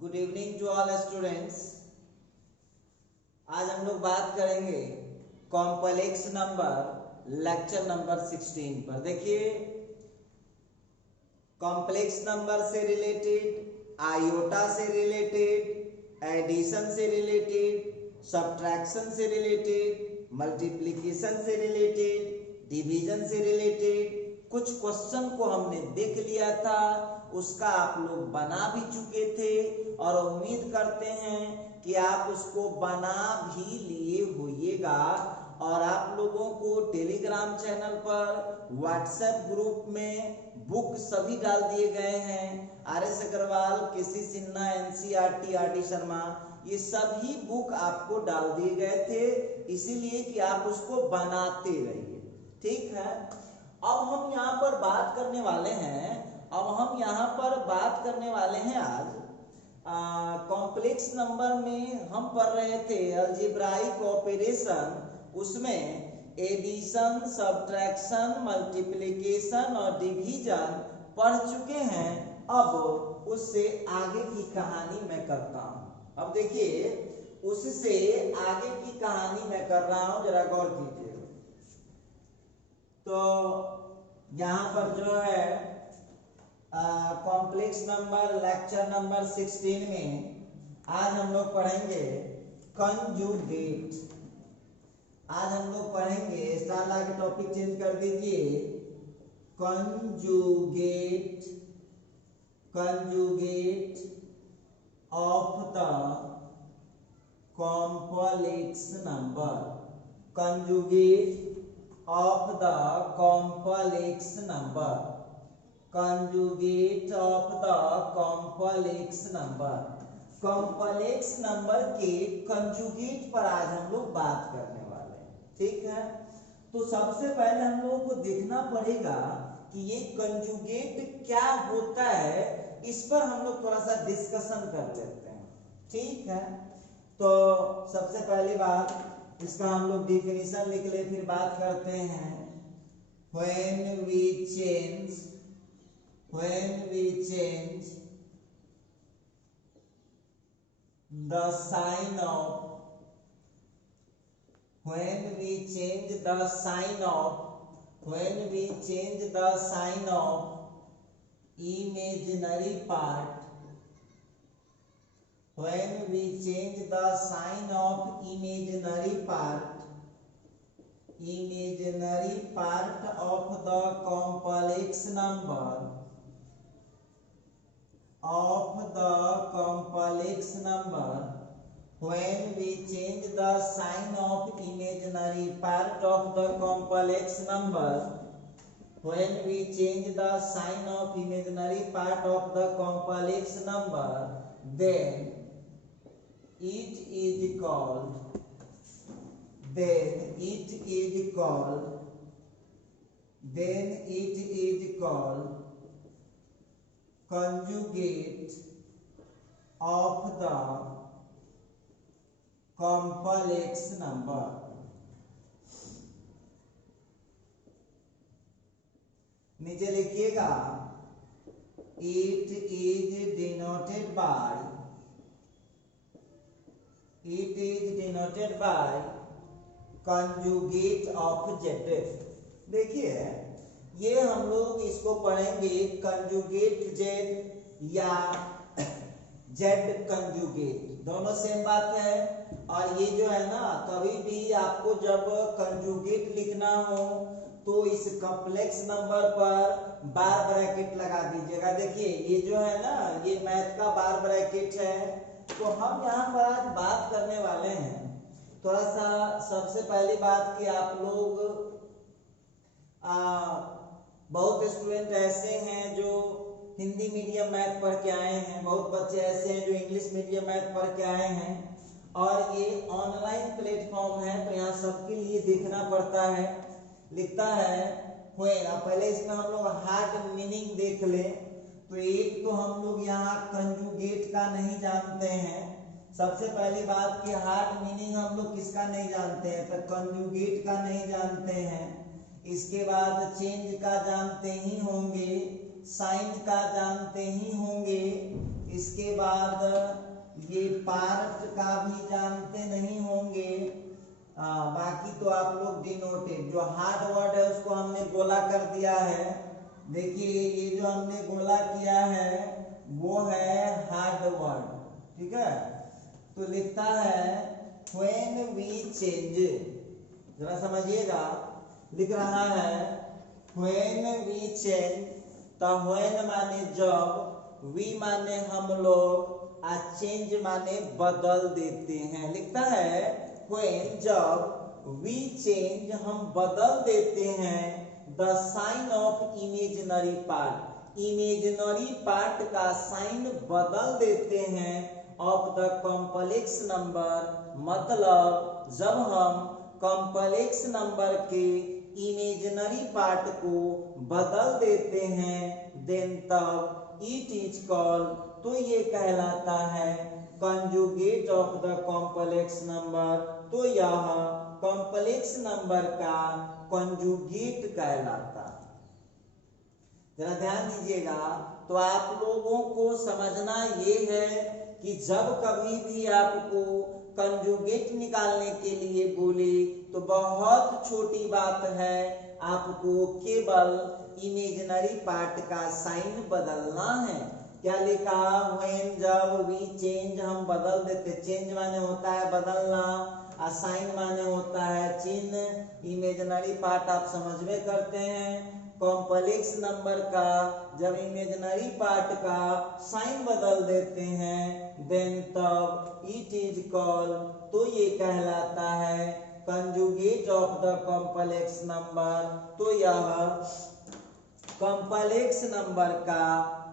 Good evening to all students. आज हम लोग बात करेंगे कॉम्प्लेक्स नंबर लेक्चर नंबर 16 पर। देखिए, कॉम्प्लेक्स नंबर से रिलेटेड, आयोटा से रिलेटेड, एडिशन से रिलेटेड, सब्ट्रैक्शन से रिलेटेड, मल्टीप्लिकेशन से रिलेटेड, डिवीजन से रिलेटेड कुछ क्वेश्चन को हमने देख लिया था, उसका आप लोग बना भी चुके थे और उम्मीद करते हैं कि आप उसको बना भी लिए होइएगा। और आप लोगों को टेलीग्राम चैनल पर, व्हाट्सएप ग्रुप में बुक सभी डाल दिए गए हैं। R S. Agarwal, K C. Sinha, NCERT, R D. Sharma, ये सभी बुक आपको डाल दिए गए थे, इसीलिए कि आप उसको बनाते रहिए। ठीक है, अब हम यहाँ पर बात करने वाले हैं आज कॉम्प्लेक्स नंबर में हम पढ़ रहे थे अलजेब्राइक ऑपरेशन, उसमें एडिशन, सब्ट्रैक्शन, मल्टीप्लिकेशन और डिवीजन पढ़ चुके हैं। अब उससे आगे की कहानी मैं करता हूँ। अब देखिए, उससे आगे की कहानी मैं कर रहा हूँ, जरा गौर कीजिए। तो यहाँ पर जो है कॉम्प्लेक्स नंबर लेक्चर नंबर 16 में आज हम लोग पढ़ेंगे कंजुगेट। आज हम लोग पढ़ेंगे, स्टार ला के टॉपिक चेंज कर दीजिए, conjugate of the complex number, conjugate of the complex number, conjugate of the complex number। Complex number के कंजुगेट पर आज हम लोग बात करने वाले हैं। ठीक है, तो सबसे पहले हम लोगों को देखना पड़ेगा कि ये कंजुगेट क्या होता है, इस पर हम लोग थोड़ा सा डिस्कशन कर लेते हैं। ठीक है, तो सबसे पहली बात, इसका हम लोग डिफिनीशन लिख ले, फिर बात करते हैं। when we change the sign of imaginary part, when we change the sign of imaginary part of the complex number, when we change the sign of imaginary part of the complex number, when we change the sign of imaginary part of the complex number, then it is called conjugate of the complex number। नीचे लिखिएगा, it is denoted by conjugate of z। देखिए, ये हम लोग इसको पढ़ेंगे conjugate z या z conjugate, दोनों सेम बात है। और ये जो है ना, कभी भी आपको जब कंजुगेट लिखना हो तो इस कॉम्प्लेक्स नंबर पर बार ब्रैकेट लगा दीजिएगा। देखिए, ये जो है ना, ये मैथ का बार ब्रैकेट है। तो हम यहाँ पर आज बात करने वाले हैं थोड़ा सा, सबसे पहली बात कि आप लोग बहुत स्टूडेंट ऐसे हैं जो हिंदी मीडियम मैथ पढ़ के आए हैं, बहुत बच्चे ऐसे हैं जो इंग्लिश मीडियम मैथ पढ़ के आए हैं, और ये ऑनलाइन प्लेटफॉर्म है, तो यहाँ सबके लिए देखना पड़ता है। लिखता है पहले इसमें हम लोग हार्ड मीनिंग देख लें। तो एक तो हम लोग यहाँ कंजुगेट का नहीं जानते हैं। सबसे पहली बात कि हार्ड मीनिंग हम लोग किसका नहीं जानते हैं, तो कंजुगेट का नहीं जानते हैं। इसके बाद चेंज का जानते ही होंगे, साइन का जानते ही होंगे, इसके बाद ये पार्ट का भी जानते नहीं होंगे, बाकी तो आप लोग डिनोटेड, जो हार्ड वर्ड है उसको हमने गोला कर दिया है। देखिए ये जो हमने गोला किया है वो है हार्ड वर्ड, ठीक है। तो लिखता है when we change, जरा समझिएगा, लिख रहा है when we change, तो when माने जब, we माने हम लोग, आ चेंज माने बदल देते हैं। लिखता है when जब we change हम बदल देते हैं the sign of imaginary part, imaginary part का साइन बदल देते हैं ऑफ द कॉम्प्लेक्स नंबर, मतलब जब हम कॉम्प्लेक्स नंबर के इमेजिनरी पार्ट को बदल देते हैं देन तब इट इज कॉल्ड, तो ये कहलाता है conjugate of the complex number, तो यह कॉम्प्लेक्स नंबर का कंजुगेट कहलाता है। जरा ध्यान दीजिएगा, तो आप लोगों को समझना ये है कि जब कभी भी आपको कंजुगेट निकालने के लिए बोले तो बहुत छोटी बात है, आपको केवल इमेजिनरी पार्ट का साइन बदलना है। क्या लिखा, व्हेन जब वी चेंज हम बदल देते, चेंज माने होता है बदलना, असाइन माने होता है चिन्ह, इमेजिनरी पार्ट आप समझ में करते हैं। कॉम्प्लेक्स नंबर का जब इमेजिनरी पार्ट का साइन बदल देते हैं देन तब इट इज कॉल्ड, तो ये कहलाता है conjugate of the complex number, तो यह कॉम्प्लेक्स नंबर का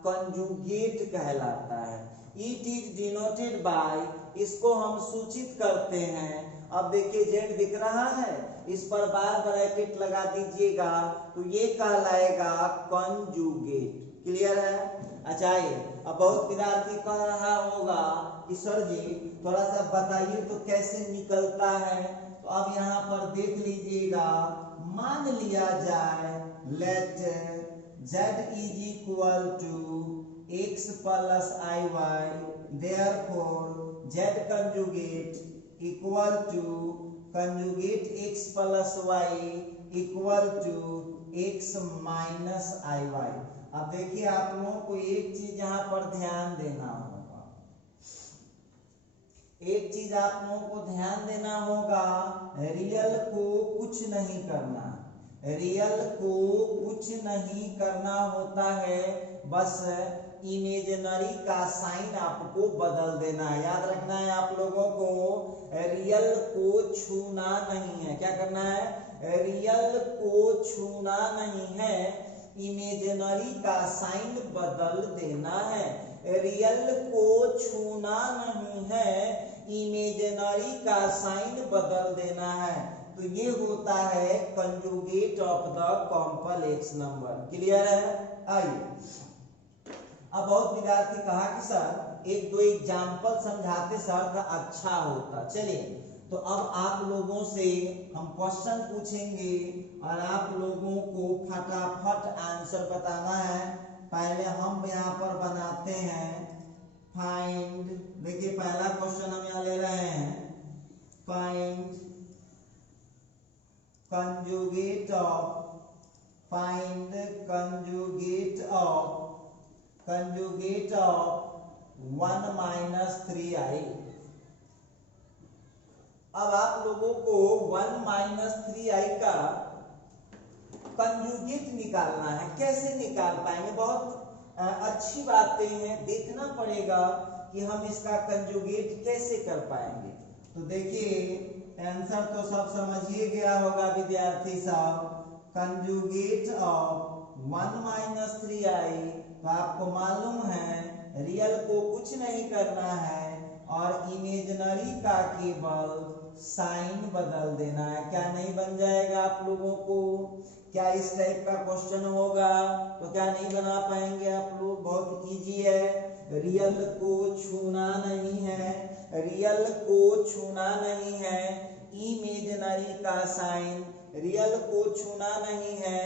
कंजुगेट कहलाता है। इट इज डिनोटेड बाय, इसको हम सूचित करते हैं। अब देखिए जेड दिख रहा है, इस पर बार ब्रैकेट लगा दीजिएगा तो ये कहलाएगा कंजुगेट। क्लियर है? अच्छा ये अब बहुत विद्यार्थी कह रहा होगा कि सर जी थोड़ा सा बताइए तो कैसे निकलता है। तो अब यहाँ पर देख लीजिएगा, मान लिया जाए let z is equal to x plus iy, therefore z conjugate equal to conjugate x plus y equal to x minus iy। अब देखिए आप लोगों को एक चीज यहाँ पर ध्यान देना होगा, एक चीज आप लोगों को ध्यान देना होगा, रियल को कुछ नहीं करना, रियल को कुछ नहीं करना होता है, बस इमेजिनरी का साइन आपको बदल देना है। याद रखना है आप लोगों को, रियल को छूना नहीं है। क्या करना है? रियल को छूना नहीं है, इमेजिनरी का साइन बदल देना है। रियल को छूना नहीं है, इमेजिनरी का साइन बदल देना है। तो ये होता है conjugate of the complex number. Clear है? आइए अब बहुत विद्यार्थी कहा कि सर एक दो एग्जाम्पल समझाते सर तो अच्छा होता। चलिए तो अब आप लोगों से हम क्वेश्चन पूछेंगे और आप लोगों को फटाफट आंसर बताना है। पहले हम यहाँ पर बनाते हैं फाइंड, देखिए पहला क्वेश्चन हम यहाँ ले रहे हैं, find conjugate of, find conjugate of 1 minus 3i। अब आप लोगों को 1 माइनस 3i का कंजुगेट निकालना है। कैसे निकाल पाएंगे? बहुत अच्छी बातें हैं, देखना पड़ेगा कि हम इसका कंजुगेट कैसे कर पाएंगे। तो देखिए आंसर तो सब समझिए गया होगा विद्यार्थी साहब, कंजुगेट ऑफ 1 माइनस 3i, तो आपको मालूम है रियल को कुछ नहीं करना है और इमेजिनरी का केवल साइन बदल देना है। क्या नहीं बन जाएगा आप लोगों को? क्या इस टाइप का क्वेश्चन होगा तो क्या नहीं बना पाएंगे आप लोग? बहुत इजी है, रियल को छूना नहीं है, रियल को छूना नहीं है, इमेजिनरी का साइन, रियल को छूना नहीं है,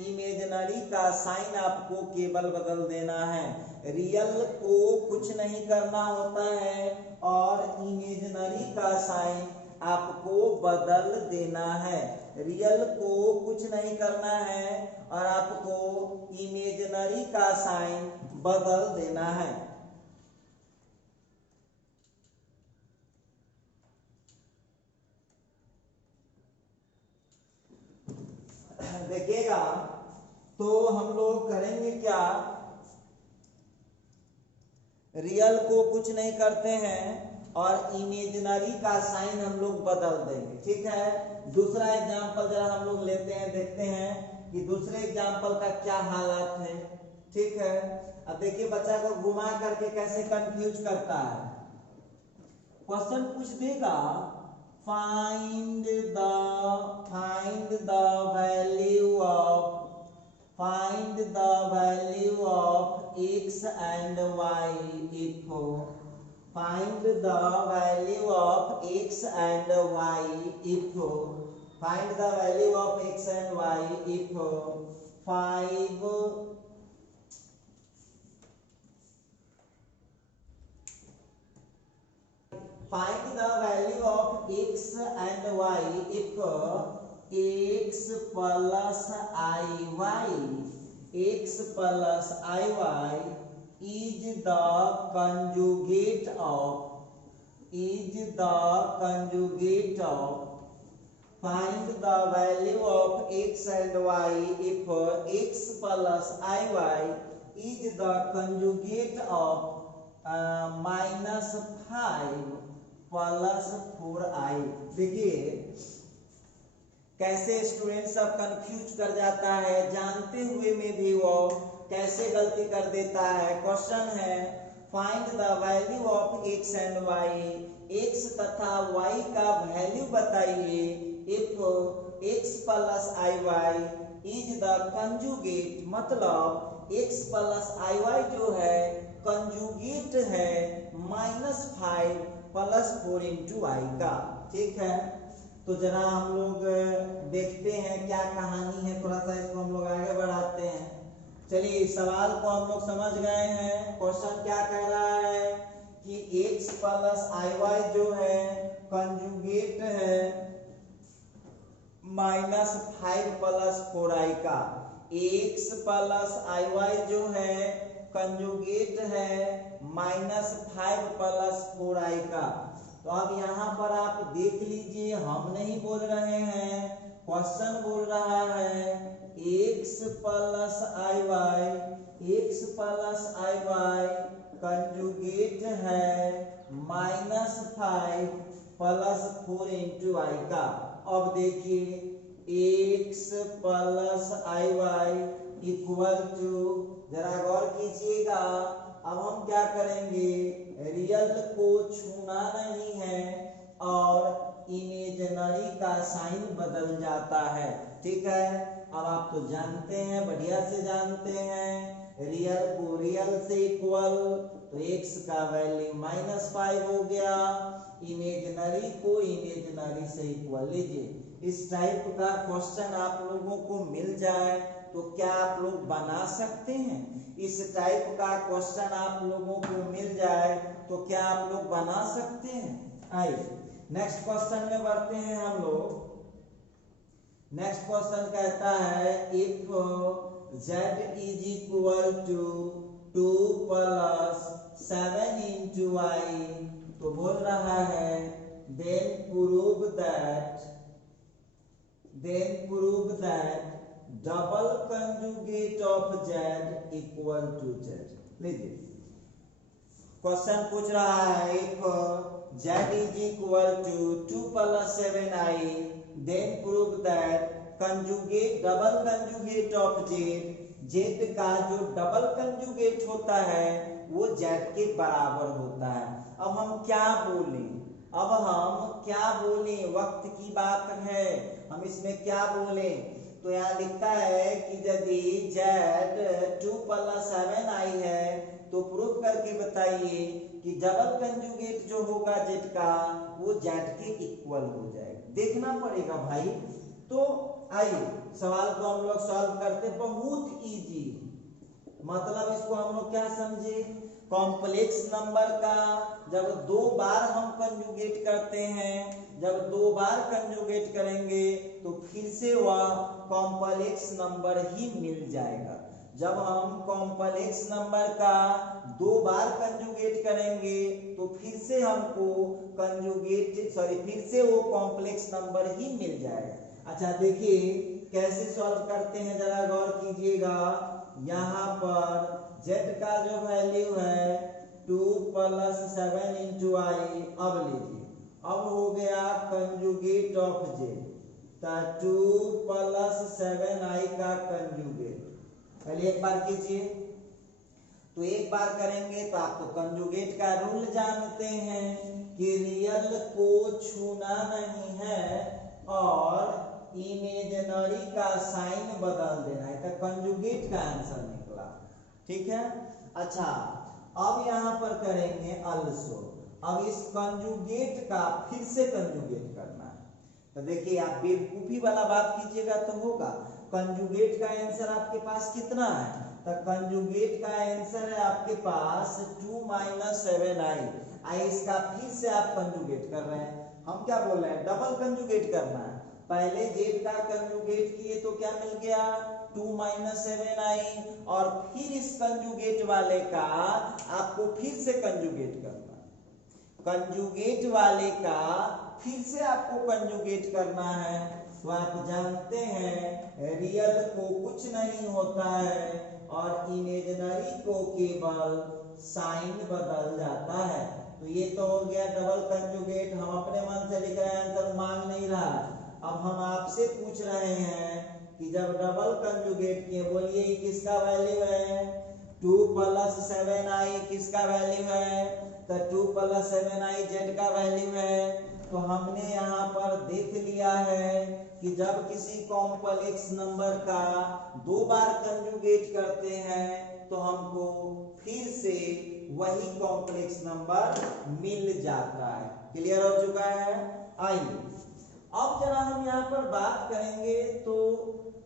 इमेजिनरी का साइन आपको केवल बदल देना है। रियल को कुछ नहीं करना होता है और इमेजिनरी का साइन आपको बदल देना है। रियल को कुछ नहीं करना है और आपको इमेजिनरी का साइन बदल देना है। देखिएगा, तो हम लोग करेंगे क्या, रियल को कुछ नहीं करते हैं और इमेजिनरी का साइन हम लोग बदल देंगे। ठीक है, दूसरा एग्जांपल जरा हम लोग लेते हैं, देखते हैं कि दूसरे एग्जांपल का क्या हालात है। ठीक है, अब देखिए बच्चा को घुमा करके कैसे कंफ्यूज करता है। क्वेश्चन पूछ देगा find the value of x and y if find the value of x and y if find the value of x and y if 5 find the value of x and y if x plus iy is the conjugate of find the value of x and y if x plus iy is the conjugate of -5 plus 4i। देखिए कैसे student सब confuse कर जाता है, जानते हुए में भी वो कैसे गलती कर देता है। क्वेश्चन है find the value of x and y, x तथा y का वैल्यू बताइए if x plus iy is the conjugate, मतलब x प्लस iy जो है कंजुगेट है -5 प्लस 4 इंटू आई का। ठीक है, तो जरा हम लोग देखते हैं क्या कहानी है, थोड़ा सा इसको हम लोग आगे बढ़ाते हैं। चलिए इस सवाल को हम लोग समझ गए हैं। क्वेश्चन क्या कह रहा है कि x प्लस iy जो है कंजुगेट है -5 प्लस 4i का। x प्लस iy जो है कंजुगेट है -5 प्लस 4i का। तो अब यहाँ पर आप देख लीजिए, हम नहीं बोल रहे हैं, क्वेश्चन बोल रहा है x प्लस iy कंजुगेट है -5 प्लस 4 इंटू आई का। अब देखिए x plus iy equal to, जरा गौर कीजिएगा, अब हम क्या करेंगे, रियल को छूना नहीं है और इमेजिनरी का साइन बदल जाता है। ठीक है, अब आप तो जानते हैं, बढ़िया से जानते हैं, रियल को रियल से इक्वल, तो x का वैल्यू -5 हो गया, इमेजिनरी को इमेजिनरी से इक्वल। लीजिए इस टाइप का क्वेश्चन आप लोगों को मिल जाए तो क्या आप लोग बना सकते हैं? इस टाइप का क्वेश्चन आप लोगों को मिल जाए तो क्या आप लोग बना सकते हैं? आइए नेक्स्ट क्वेश्चन में बढ़ते हैं हम लोग। नेक्स्ट क्वेश्चन कहता है if z is equal to 2 plus 7 into i, तो बोल रहा है then prove that double conjugate of z equal to z। लीजिए क्वेश्चन पूछ रहा है if z is equal to 2 plus 7i then prove that conjugate double conjugate of z, z का जो डबल कंजुगेट होता है वो z के बराबर होता है। अब हम क्या बोलें, वक्त की बात है, हम इसमें क्या बोलें, तो यहाँ लिखता है कि यदि z 2 प्लस 7i है तो प्रूफ करके बताइए कि डबल कंजुगेट जो होगा z का वो z के इक्वल हो जाएगा। देखना पड़ेगा भाई, तो आइए सवाल को हम लोग सॉल्व करते, बहुत इजी। मतलब इसको हम लोग क्या समझे, कॉम्प्लेक्स नंबर का जब दो बार हम कंजुगेट करते हैं, जब दो बार कंजुगेट करेंगे तो फिर से वह कॉम्प्लेक्स नंबर ही मिल जाएगा। जब हम कॉम्प्लेक्स नंबर का दो बार कंजुगेट करेंगे तो फिर से हमको फिर से वो कॉम्प्लेक्स नंबर ही मिल जाएगा। अच्छा देखिए कैसे सॉल्व करते हैं, जरा गौर कीजिएगा। यहाँ पर z का जो वैल्यू है 2 + 7 × i, अब लीजिए, अब हो गया कंजुगेट ऑफ j, तो 2 + 7i का कंजुगेट। पहले एक बार कीजिए, तो एक बार करेंगे तो आप तो कंजुगेट का रूल जानते हैं कि रियल को छूना नहीं है और इमेजिनरी का साइन बदल देना है, तो कंजुगेट का आंसर निकला। ठीक है। अच्छा अब यहां पर करेंगे अल्सो, अब इस कंजुगेट का फिर से कंजुगेट करना है। तो देखिए आप बेवकूफी वाला बात कीजिएगा तो होगा। कंजुगेट का आंसर आपके पास कितना है, तो कंजुगेट का आंसर है आपके पास 2 - 7i। इसका फिर से आप कंजुगेट कर रहे हैं, हम क्या बोल रहे हैं, डबल कंजुगेट करना है। पहले z का कंजुगेट किए तो क्या मिल गया 2 - 7i, और फिर इस कंजुगेट वाले का आपको फिर से कंजुगेट करना है। कंजुगेट वाले का फिर से आपको कंजुगेट करना है। तो आप जानते हैं रियल को कुछ नहीं होता है और इमेजिनरी को केवल साइन बदल जाता है। तो ये तो हो गया डबल कंजुगेट। हम अपने मन से लिख रहे हैं, आंसर मांग नहीं रहा। अब हम आपसे पूछ रहे हैं कि जब डबल कंजुगेट किए, बोलिए किसका वैल्यू है 2 + 7i, किसका वैल्यू है, तो 2 + 7i z का वैल्यू है। तो हमने यहाँ पर देख लिया है कि जब किसी कॉम्प्लेक्स नंबर का दो बार कंजुगेट करते हैं तो हमको फिर से वही कॉम्प्लेक्स नंबर मिल जाता है। क्लियर हो चुका है। आइए अब जरा हम यहाँ पर बात करेंगे, तो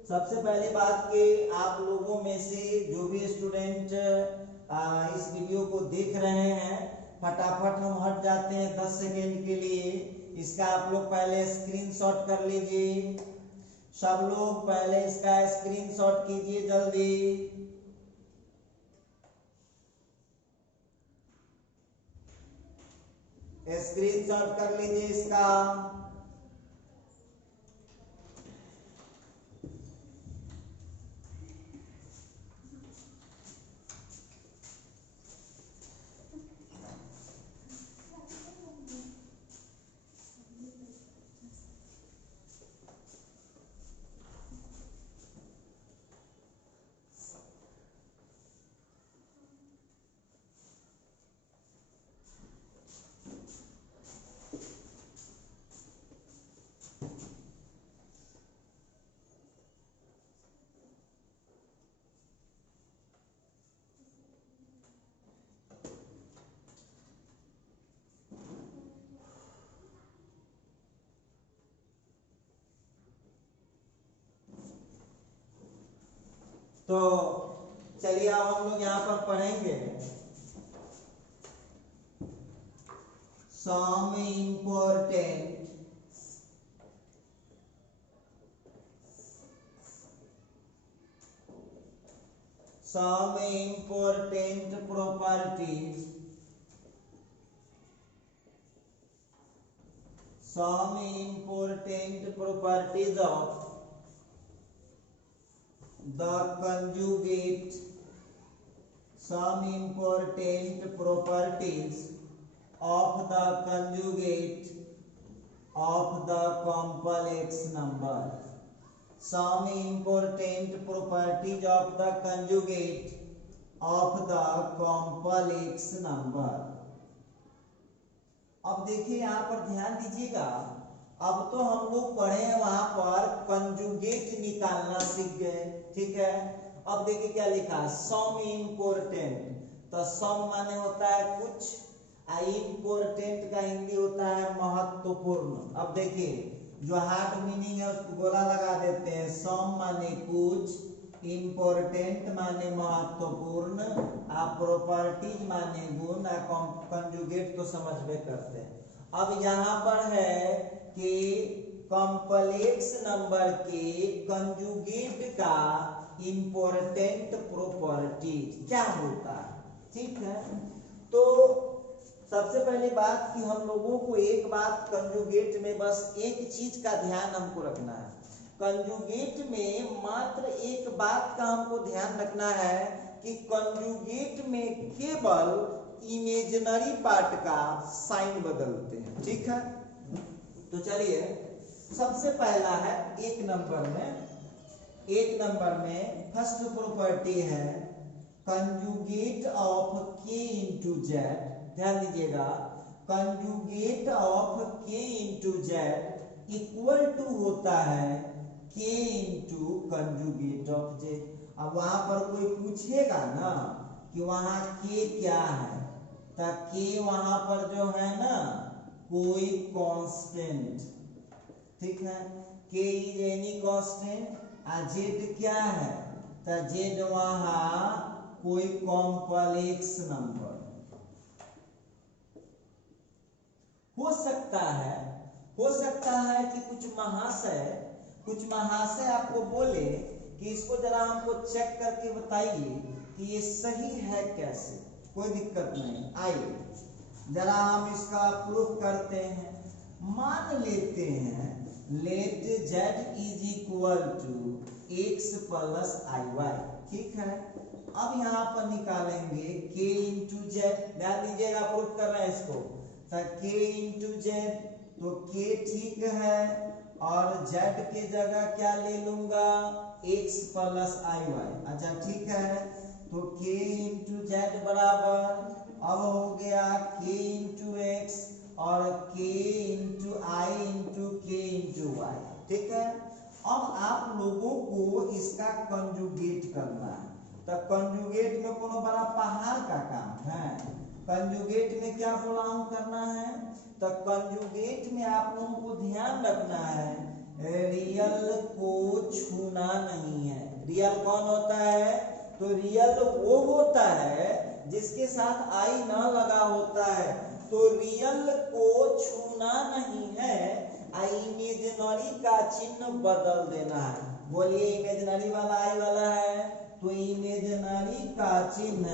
सबसे पहले बात के आप लोगों में से जो भी स्टूडेंट इस वीडियो को देख रहे हैं, फटाफट हम हट जाते हैं 10 सेकेंड के लिए। इसका आप लोग पहले स्क्रीनशॉट कर लीजिए। सब लोग पहले इसका स्क्रीनशॉट कीजिए जल्दी। स्क्रीनशॉट कर लीजिए इसका। तो चलिए अब हम लोग यहाँ पर पढ़ेंगे some important properties, some important properties of the conjugate, some important properties of the conjugate of the complex number, some important properties of the conjugate of the complex number। अब देखिए यहाँ पर ध्यान दीजिएगा, अब तो हम लोग पढ़े हैं वहां पर कंजुगेट निकालना सीख गए। ठीक है। अब देखिए क्या लिखा, सम इम्पोर्टेंट, तो सम माने होता है कुछ, इम्पोर्टेंट का हिंदी होता है महत्वपूर्ण। अब देखिए जो हार्ड मीनिंग है उसको गोला लगा देते हैं। सम माने कुछ, इम्पोर्टेंट माने महत्वपूर्ण, आप प्रॉपर्टीज माने गुण, कंजुगेट तो समझ में करते हैं। अब यहाँ पर है कि कॉम्प्लेक्स नंबर के कंजुगेट का इम्पोर्टेंट प्रॉपर्टीज क्या होता है, ठीक है। तो सबसे पहली बात कि हम लोगों को एक बात कंजुगेट में बस एक चीज का ध्यान हमको रखना है। कंजुगेट में मात्र एक बात का हमको ध्यान रखना है कि कंजुगेट में केवल इमेजिनरी पार्ट का साइन बदलते हैं, ठीक है। तो चलिए सबसे पहला है एक नंबर में फर्स्ट प्रॉपर्टी है कंजुगेट ऑफ के इंटू जेड। ध्यान दीजिएगा, कंजुगेट ऑफ के इंटू जेड इक्वल टू होता है के इंटू कंजुगेट ऑफ जेड। अब वहां पर कोई पूछेगा ना कि वहां के क्या है, तो के वहां पर जो है ना कोई कांस्टेंट, ठीक है, के इज एनी कांस्टेंट। जेड क्या है, तो जेड वहां कोई कॉम्प्लेक्स नंबर। हो सकता है कि कुछ महाशय आपको बोले कि इसको जरा हमको चेक करके बताइए कि ये सही है कैसे। कोई दिक्कत नहीं, आइए जरा हम इसका प्रूफ करते हैं। मान लेते हैं let z is equal to x plus i y, ठीक है। अब यहाँ पर निकालेंगे k इंटू जेड। ध्यान दीजिएगा, प्रूफ कर रहे हैं इसको। तो k इंटू जेड, तो k ठीक है और z के जगह क्या ले लूंगा, x प्लस आई वाई। अच्छा ठीक है, तो k इंटू जेड बराबर अब हो गया k इंटू एक्स और k इंटू आई इंटू के इंटू वाई, ठीक है। अब आप लोगों को इसका कंजुगेट करना है। तो कंजुगेट में कोनो बड़ा पहाड़ का काम है। कंजुगेट में क्या बोला हम करना है, तो कंजुगेट में आप लोगों को ध्यान रखना है रियल को छूना नहीं है। रियल कौन होता है, तो रियल वो होता है जिसके साथ आई ना लगा होता है। तो रियल को छूना नहीं है, इमेजिनरी का चिन्ह बदल देना है। बोलिए इमेजिनरी वाला आई वाला है, तो इमेजिनरी का चिन्ह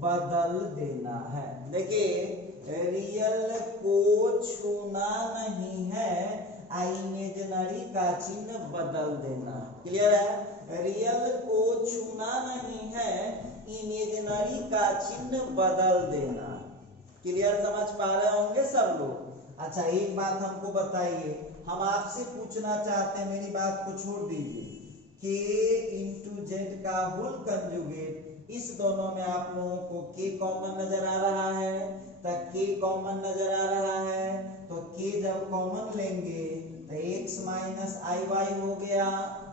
बदल देना है। देखिए रियल को छूना नहीं है, इमेजिनरी का चिन्ह बदल देना। क्लियर है, रियल को छूना नहीं है, इमेजिनरी का चिन्ह बदल देना। क्लियर, समझ पा रहे होंगे सब लोग। अच्छा एक बात हमको बताइए, हम आपसे पूछना चाहते हैं, मेरी बात को छोड़ दीजिए, k इंटू जेड का होल कंजुगेट, इस दोनों में आप लोगों को k कॉमन नजर आ रहा है, तो k कॉमन नजर आ रहा है, तो k जब कॉमन लेंगे तो x माइनस आई वाई हो गया।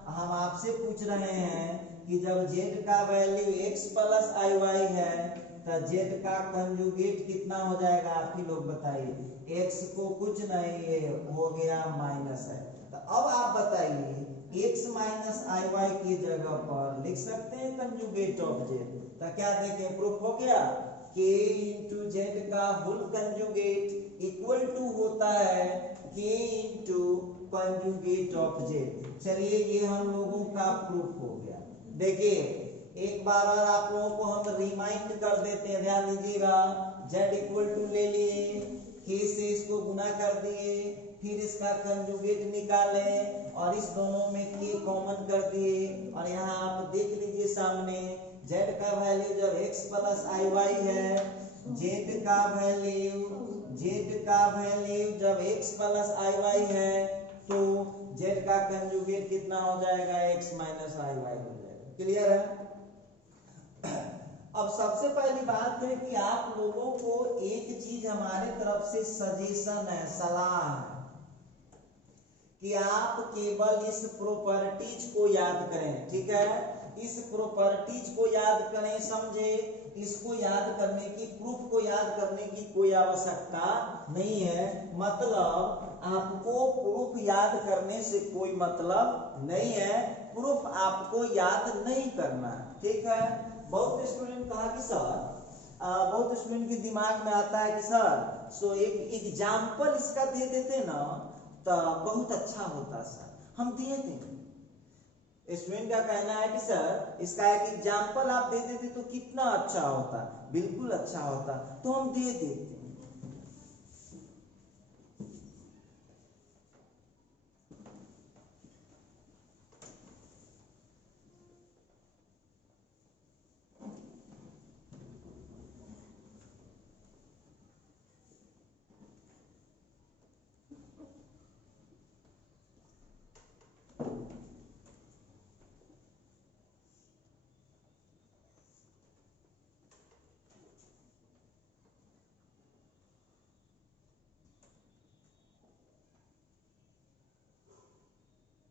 हम आपसे पूछ रहे हैं कि जब z का value x plus i Y है तो z का कंजुगेट कितना हो जाएगा, आप ही लोग बताइए। x को कुछ नहीं, ये हो गया माइनस है। तो अब आप बताइए x माइनस आई वाई की जगह पर लिख सकते हैं कंजुगेट ऑफ z। तो क्या देखें, प्रूफ हो गया, k इंटू जेड का होल कंजुगेट इक्वल टू होता है k into conjugate of z। चलिए ये हम लोगों का प्रूफ हो गया। देखिए एक बार और आप लोगों को हम रिमाइंड कर देते हैं, ध्यान दीजिएगा। z इक्वल टू ले लिए, k से इसको गुना कर दिए, फिर इसका कंजुगेट निकाले और इस दोनों में k कॉमन कर दिए। और यहाँ आप देख लीजिए सामने z का वैल्यू जब x प्लस आई वाई है, z का वैल्यू जब x प्लस आई वाई है, तो z का कंजुगेट कितना हो जाएगा, x माइनस आई वाई हो जाएगा। क्लियर है। अब सबसे पहली बात है कि आप लोगों को एक चीज हमारे तरफ से सजेशन है, सलाह है कि आप केवल इस प्रॉपर्टीज को याद करें, ठीक है। इस प्रॉपर्टीज को याद करें, समझे। इसको याद करने की, प्रूफ को याद करने की कोई आवश्यकता नहीं है। मतलब आपको प्रूफ याद करने से कोई मतलब नहीं है, प्रूफ आपको याद नहीं करना है, ठीक है। बहुत स्टूडेंट कहा कि सर बहुत स्टूडेंट के दिमाग में आता है कि सर एक एग्जाम्पल इसका दे देते ना तो बहुत अच्छा होता सर, हम दिए थे। स्टूडेंट का कहना है कि सर इसका एक एग्जाम्पल आप दे देते तो कितना अच्छा होता, बिल्कुल अच्छा होता, तो हम दे देते।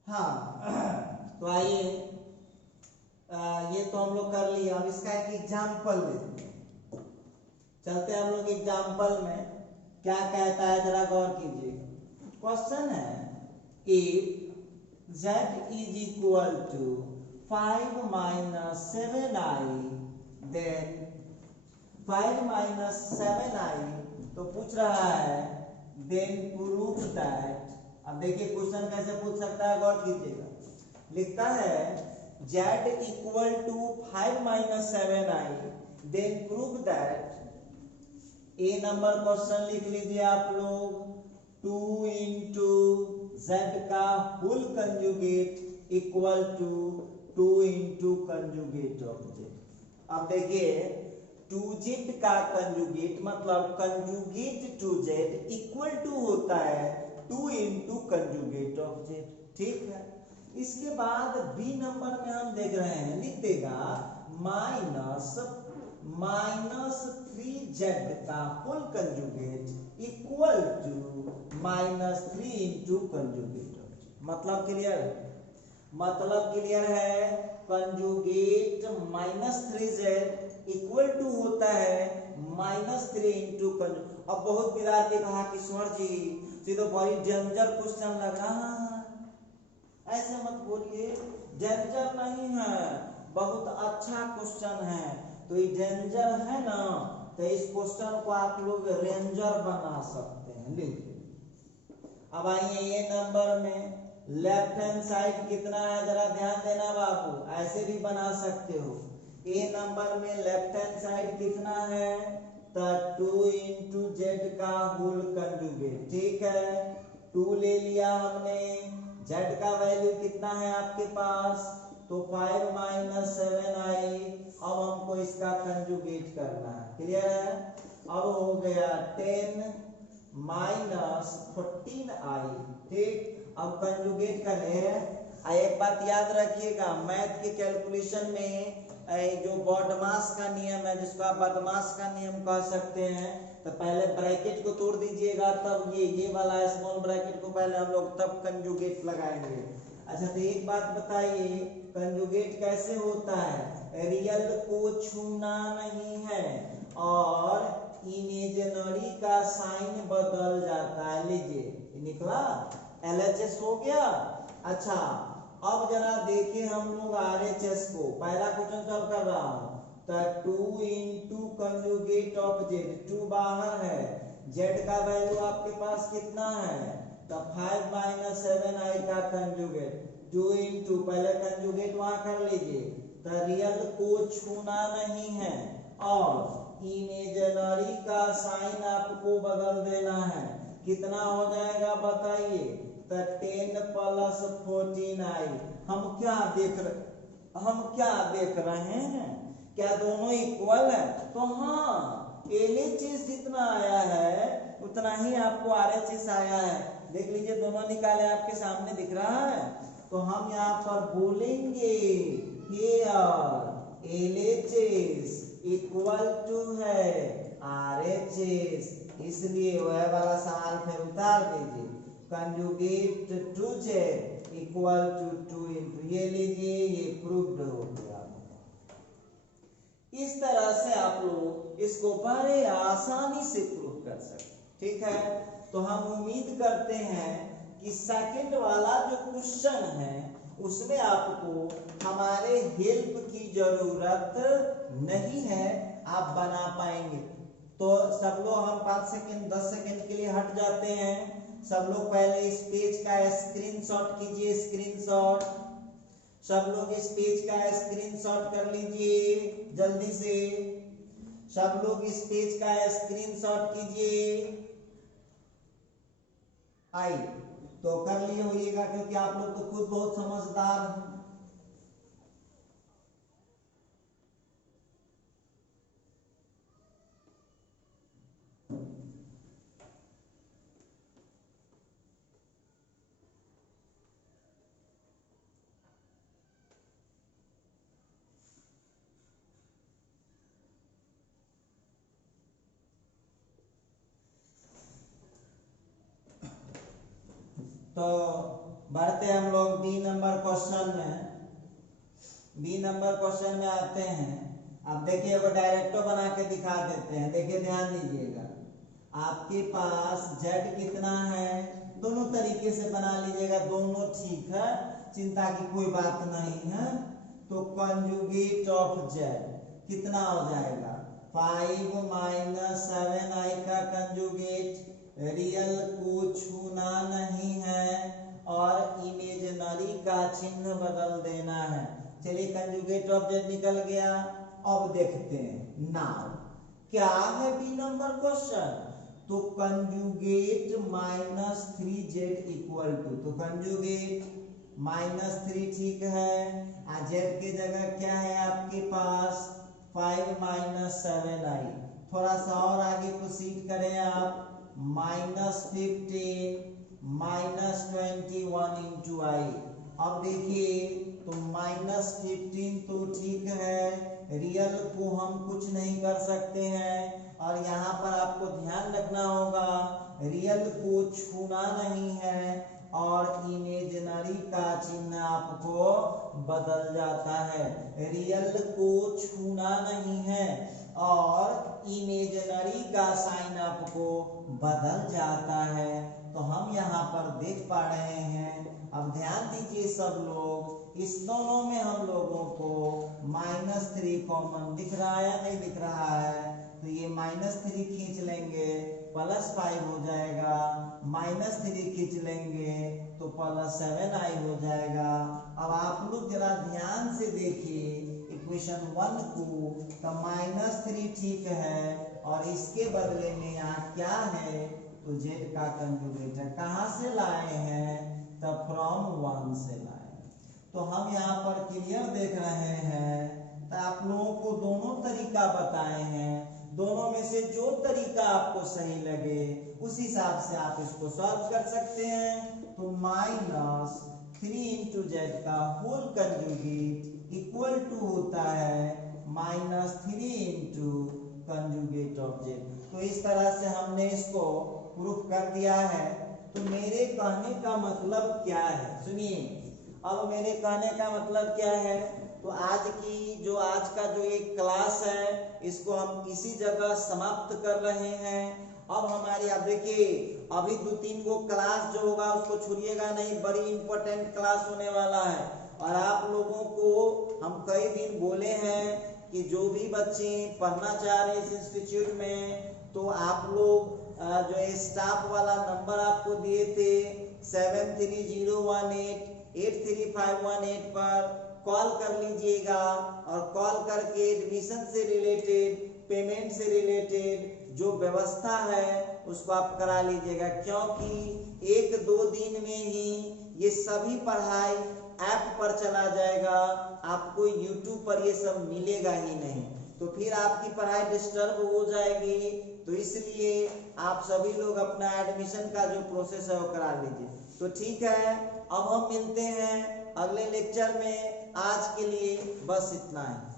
हाँ तो आइए ये तो हम लोग कर लिए, अब इसका एक एग्जाम्पल लेते हैं। चलते हैं हम लोग एग्जाम्पल में, क्या कहता है जरा गौर कीजिए। क्वेश्चन है if z is equal to 5 minus 7i then 5 minus 7i, तो पूछ रहा है देन प्रूव दैट। अब देखिए क्वेश्चन कैसे पूछ सकता है, गौर कीजिएगा। लिखता है z equal to 5 minus 7i then prove that. A number question लिख लीजिए आप लोग, 2 इंटू जेड का whole conjugate equal to 2 into conjugate of z. अब देखिए 2z का कंजुगेट मतलब conjugate to z equal to होता है 2 इंटू कंजुगेट ऑफ जेड, ठीक है। इसके बाद बी नंबर में हम देख रहे हैं, लिख देगा माइनस 3z का whole conjugate equal to minus 3 into conjugate of z. मतलब क्लियर, मतलब क्लियर है। Conjugate minus 3z equal to होता है माइनस 3 इंटू कंजुगेट। अब बहुत विद्यार्थी कहा कि सर जी तो बड़ी डेंजर क्वेश्चन लग रहा है, ऐसे मत बोलिए, डेंजर नहीं है, बहुत अच्छा क्वेश्चन है। तो ये डेंजर है ना, तो इस क्वेश्चन को आप लोग रेंजर बना सकते हैं, लिख। अब आइए ये नंबर में लेफ्ट हैंड साइड कितना है जरा ध्यान देना बाबू, ऐसे भी बना सकते हो। ए नंबर में लेफ्ट हैंड साइड कितना है, तो 2 इंटू जेड का होल कंजुगेट, ठीक है। 2 ले लिया हमने, जेड का वैल्यू कितना है आपके पास, तो 5 माइनस 7i। अब हमको इसका कंजुगेट करना है, क्लियर है। अब हो गया 10 माइनस 14i, ठीक। अब कंजुगेट करें। एक बात याद रखिएगा, मैथ के कैलकुलेशन में जो बॉडमास का नियम है, जिसको आप बदमाश का नियम कह सकते हैं, तो पहले ब्रैकेट को तोड़ दीजिएगा, तब ये वाला स्मॉल ब्रैकेट को पहले हम लोग तब कंजुगेट लगाएंगे। अच्छा तो एक बात बताइए, कंजुगेट कैसे होता है, रियल को छूना नहीं है और इमेजिनरी का साइन बदल जाता है। लीजिए निकला, LHS हो गया। अच्छा अब जरा देखिए हम लोग RHS को, पहला क्वेश्चन सॉल्व कर रहा हूं, तो 2 इंटू कंजुगेट ऑफ जेड, 2 बाहर है, जेड का वैल्यू आपके पास कितना है, तो 5 माइनस 7i का कंजुगेट, 2 इंटू पहले कंजुगेट वहां कर लीजिए, तो रियल को छूना नहीं है और इमेजिनरी का साइन आपको बदल देना है। कितना हो जाएगा बताइए, तो 10 प्लस 14i। हम क्या देख रहे हैं, क्या दोनों इक्वल है, तो हाँ LHS जितना आया है उतना ही आपको RHS आया है। देख लीजिए दोनों निकाले आपके सामने दिख रहा है। तो हम यहाँ पर बोलेंगे here LHS इक्वल टू है RHS, इसलिए वह वाला सवाल फिर उतार दीजिए, conjugate to z equal to 2 into, ये लीजिए ये प्रूव्ड हो गया। इस तरह से आप लोग इसको बड़े आसानी से प्रूव कर सकते, ठीक है। तो हम उम्मीद करते हैं कि सेकंड वाला जो क्वेश्चन है उसमें आपको हमारे हेल्प की जरूरत नहीं है, आप बना पाएंगे। तो सब लोग हम 5 सेकंड 10 सेकंड के लिए हट जाते हैं। सब लोग पहले इस पेज का स्क्रीनशॉट कीजिए, स्क्रीनशॉट। सब लोग इस पेज का स्क्रीनशॉट कर लीजिए जल्दी से। सब लोग इस पेज का स्क्रीनशॉट कीजिए। आई तो कर लिए होइएगा, क्योंकि आप लोग तो खुद बहुत समझदार हैं। तो बढ़ते हम लोग बी नंबर क्वेश्चन में। बी नंबर क्वेश्चन में आते हैं। अब देखिए वो डायरेक्टो बना के दिखा देते हैं। देखिए ध्यान दीजिएगा, आपके पास z कितना है, दोनों तरीके से बना लीजिएगा, दोनों ठीक है, चिंता की कोई बात नहीं है। तो कंजुगेट ऑफ z कितना हो जाएगा, 5 - 7i का कंजुगेट। रियल को छूना नहीं है और इमेजिनरी का चिन्ह बदल देना है। चलिए कंजुगेट ऑफ z निकल गया। अब देखते हैं नाउ क्या है बी नंबर क्वेश्चन। तो कंजुगेट -3z इक्वल टू, तो कंजुगेट -3 ठीक है। z की जगह क्या है आपके पास 5 - 7i। थोड़ा सा और आगे प्रोसीड करें आप, -15 -21 into i। अब देखिए तो -15 तो ठीक है, रियल को हम कुछ नहीं कर सकते हैं। और यहाँ पर आपको ध्यान रखना होगा रियल को छूना नहीं है और इमेजिनरी का चिन्ह आपको बदल जाता है। रियल को छूना नहीं है और इमेजिनरी का साइन आपको बदल जाता है। तो हम यहाँ पर देख पा रहे हैं, अब ध्यान दीजिए सब लोग, इस दोनों में हम लोगों को -3 कॉमन दिख रहा है या नहीं दिख रहा है। तो ये -3 खींच लेंगे +5 हो जाएगा, -3 खींच लेंगे तो +7i हो जाएगा। अब आप लोग जरा ध्यान से देखिए इक्वेशन 1 को, तो -3 ठीक है और इसके बदले में यहाँ क्या है, तो z का कंजुगेट है। कहाँ से लाए हैं, तो फ्रॉम 1 से लाए। तो हम यहाँ पर क्लियर देख रहे हैं, तो आप लोगों को दोनों तरीका बताए हैं, दोनों में से जो तरीका आपको सही लगे उस हिसाब से आप इसको सॉल्व कर सकते हैं। तो -3 into z का होल कंजुगेट इक्वल टू होता है -3 into कंजुगेट ऑफ z। तो इस तरह से हमने इसको प्रूफ कर दिया है। तो मेरे कहने का मतलब क्या है, सुनिए। अब मेरे कहने का मतलब क्या है, तो आज का जो एक क्लास है इसको हम इसी जगह समाप्त कर रहे हैं। अब हमारी, अब देखिए अभी 2-3 गो क्लास जो होगा उसको छोड़िएगा नहीं, बड़ी इंपॉर्टेंट क्लास होने वाला है। और आप लोगों को हम कई दिन बोले हैं कि जो भी बच्चे पढ़ना चाह रहे हैं इस इंस्टीट्यूट में, तो आप लोग जो स्टाफ वाला नंबर आपको दिए थे 7301883518 पर कॉल कर लीजिएगा और कॉल करके एडमिशन से रिलेटेड, पेमेंट से रिलेटेड जो व्यवस्था है उसको आप करा लीजिएगा, क्योंकि 1-2 दिन में ही ये सभी पढ़ाई ऐप पर चला जाएगा, आपको YouTube पर ये सब मिलेगा ही नहीं, तो फिर आपकी पढ़ाई डिस्टर्ब हो जाएगी। तो इसलिए आप सभी लोग अपना एडमिशन का जो प्रोसेस है वो करा लीजिए। तो ठीक है, अब हम मिलते हैं अगले लेक्चर में। आज के लिए बस इतना है।